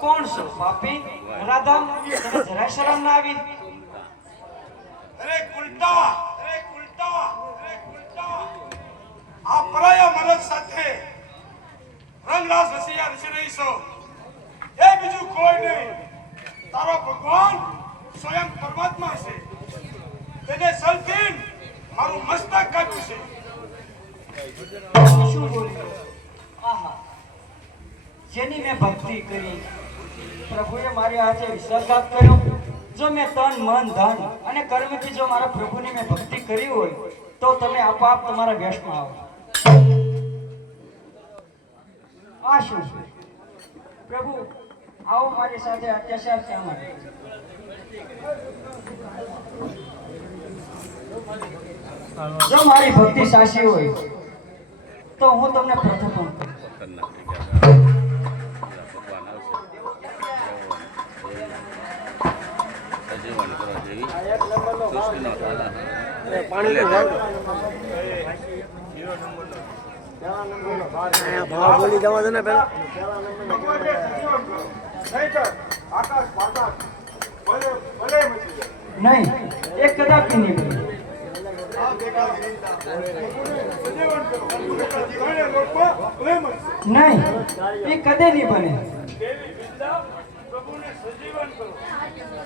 કોણ છો પાપી રાધા? તને જરાય શરમ ના આવી? અરે ઉલટા આ પરાયા મરદ સાથે રંગરાસ રસિયા રચી રહી છો એ બીજું કોઈ નહીં, તારો ભગવાન સ્વયં પરમાત્મા છે. તેને સલતીન મારું મસ્તક કાપ્યું છે. શું બોલ્યો? આહા, જેની મેં ભક્તિ કરી, પ્રભુએ મારી હાથે વિશ્વાસઘાત કર્યો. જો મેં તન મન ધન અને કર્મથી જો મારા પ્રભુની મેં ભક્તિ કરી હોય તો તમે આપોઆપ તમારા વેશમાં આવો. આ શું છે? પ્રભુ આવો, મારી સાથે અત્યાચાર શા માટે? જો મારી ભક્તિ સાચી હોય તો હું તમને પ્રથમ કરું. બોલી જવા દે ને પેલા નહીં, એક કદાપી નહીં બને. નહીં, એ કદે નહીં બને.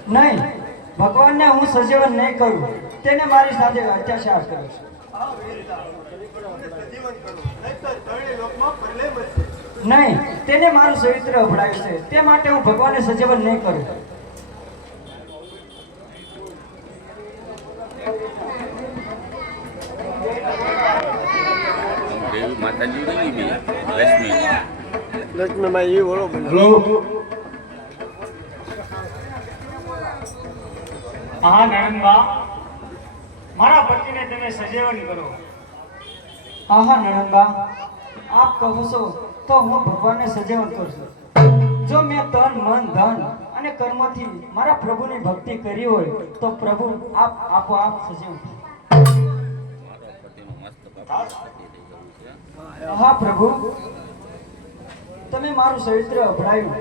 નહીં, ભગવાનને હું સજીવન નહીં કરું. તેને મારી સાથે અત્યાચાર કર્યો છે. નહીં, તેને મારું ચરિત્ર અભડાયું છે, તે માટે હું ભગવાનને સજીવન નહીં કરું. લક્ષ્મીભાઈ બોલો. હા નણંદબા, મારા પતિને તમે સજીવન કરો. હા નણંદબા, આપ કહો છો તો હું ભગવાનને સજીવન કરશું. જો મેં તન મન ધન અને કર્મથી મારા પ્રભુની ભક્તિ કરી હોય તો પ્રભુ આપોઆપ સજીવન. હા પ્રભુ, તમે મારું ચરિત્ર અભડાયું.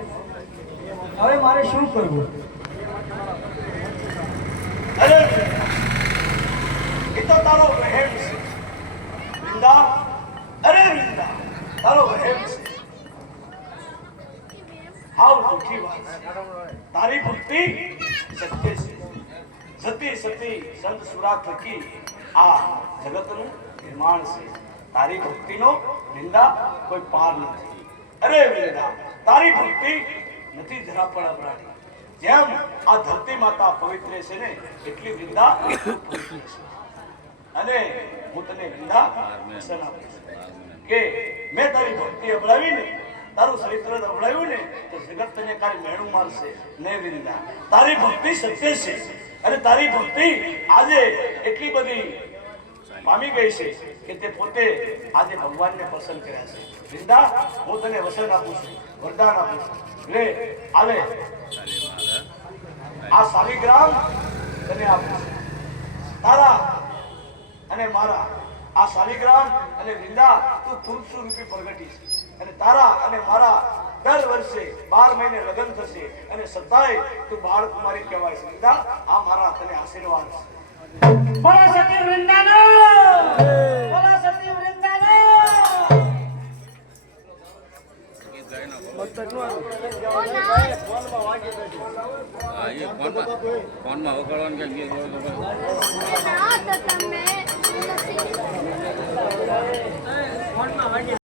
હવે મારે શું કરવું? અરે એ તો તારો વહેમ છે વૃંદા. અરે વૃંદા, તારો વહેમ છે. હાવ દુઃખી વાત છે. તારી ભક્તિ સત્ય છે. સતી સતી સંત સુરા થકી આ જગતનું નિર્માણ છે. તારી ભક્તિનો નિંદા કોઈ પાર નથી. અરે વૃંદા, તારી ભક્તિ નથી જરા પણ અપરાધી. જેમ આ ધરતી માતા પવિત્ર છે ને એટલી વૃંદા પવિત્ર છે. અને હું તને વૃંદા વચન આપું છું કે મેં તારી ભક્તિ અપનાવીને, તારું ચરિત્ર અપનાવ્યું ને તો જગત તને કાંઈ મેળું મારશે ને વૃંદા. તારી ભક્તિ સત્ય છે અને તારી ભક્તિ આજે એટલી બધી પામી ગઈ છે કે તે પોતે આજે ભગવાનને પસંદ કર્યા છે. વૃંદા, હું તને વચન આપું છું, વરદાન આપું છું. લે આલે આ શાલિગ્રામ તને આપું છું. તારા અને મારા આ શાલિગ્રામ અને વૃંદા તું પુરુષ રૂપી પ્રગટી છે અને તારા અને મારા દર વર્ષે 12 મહિને લગ્ન થશે અને સદાય તું બાળકુમારી કહેવાય છે વૃંદા આ મારા તને આશીર્વાદ છે બોલો સતી વૃંદાનો બોલો સતી વૃંદાનો ફોનમાં વગાડવાનું કે ગીત ના તો તમે